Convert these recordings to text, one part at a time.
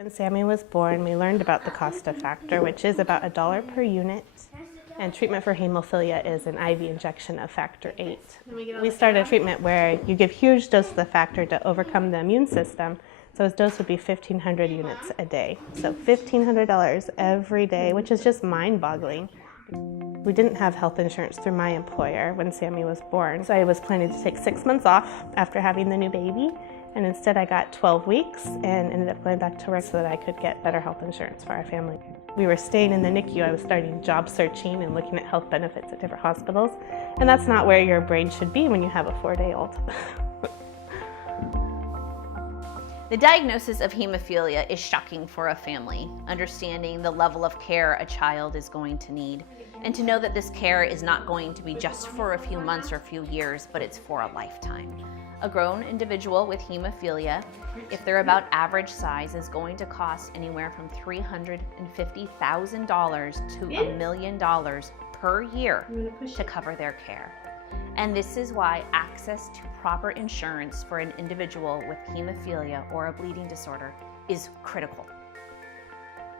When Sammy was born, we learned about the Costa factor, which is about $1 per unit, and treatment for hemophilia is an IV injection of factor VIII. We started treatment where you give huge doses of the factor to overcome the immune system, so his dose would be 1,500 units a day. So $1,500 every day, which is just mind-boggling. We didn't have health insurance through my employer when Sammy was born, so I was planning to take 6 months off after having the new baby, and instead I got 12 weeks and ended up going back to work so that I could get better health insurance for our family. We were staying in the NICU. I was starting job searching and looking at health benefits at different hospitals, and that's not where your brain should be when you have a 4-day-old. The diagnosis of hemophilia is shocking for a family, understanding the level of care a child is going to need, and to know that this care is not going to be just for a few months or a few years, but it's for a lifetime. A grown individual with hemophilia, if they're about average size, is going to cost anywhere from $350,000 to $1 million per year to cover their care. And this is why access to proper insurance for an individual with hemophilia or a bleeding disorder is critical.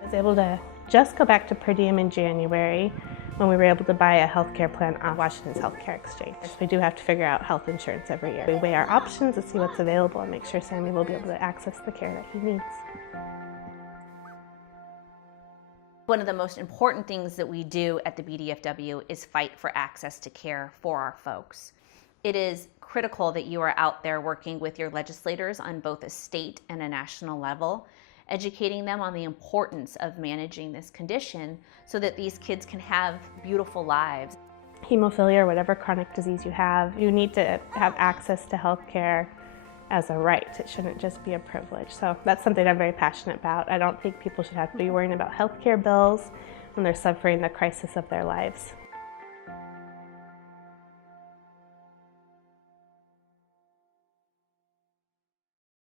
I was able to just go back to per diem in January when we were able to buy a healthcare plan on Washington's Healthcare Exchange. We do have to figure out health insurance every year. We weigh our options to see what's available and make sure Sammy will be able to access the care that he needs. One of the most important things that we do at the BDFW is fight for access to care for our folks. It is critical that you are out there working with your legislators on both a state and a national level, educating them on the importance of managing this condition so that these kids can have beautiful lives. Hemophilia or whatever chronic disease you have, you need to have access to health care as a right. It shouldn't just be a privilege. So that's something I'm very passionate about. I don't think people should have to be worrying about health care bills when they're suffering the crisis of their lives.